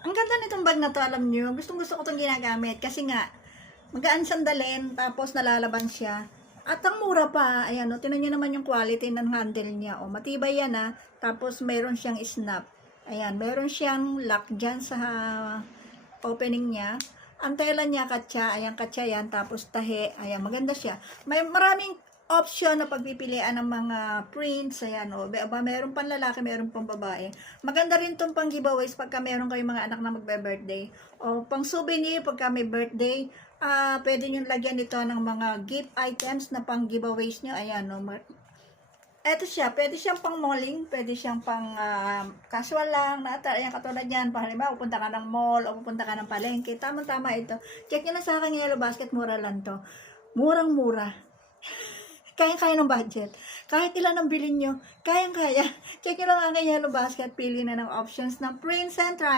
Ang ganda nitong bag na to, alam nyo. Gustong gusto ko itong ginagamit. Kasi nga, magaan sandalin, tapos nalalaban siya. At ang mura pa, ayan o, tinan nyo naman yung quality ng handle niya. O, matibay yan ha. Tapos mayroon siyang snap. Ayan, mayroon siyang lock dyan sa opening niya. Ang tela niya, katsa. Ayan, katsa yan. Tapos tahi. Ayan, maganda siya. May maraming option na pagpipilian ng mga prints. Ayan, o. Meron pang lalaki, meron pang babae. Maganda rin itong pang giveaways pagka meron kayong mga anak na magbe-birthday. O pang souvenir pagka may birthday. Pwede nyo lagyan dito ng mga gift items na pang giveaways nyo. Ayan, o. Eto siya, pwede siyang pang malling, pwede siyang pang casual lang, ayan, katulad yan, halimbawa, pupunta ka ng mall, o pupunta ka ng palengke, tama-tama ito. Check nyo lang sa akin, Yellow Basket, mura lang to. Murang-mura. Kayang-kaya ng budget. Kahit ilan ang bilhin nyo, kayang-kaya. Check nyo lang ang Yellow Basket, pili na ng options ng Prince and Triumph.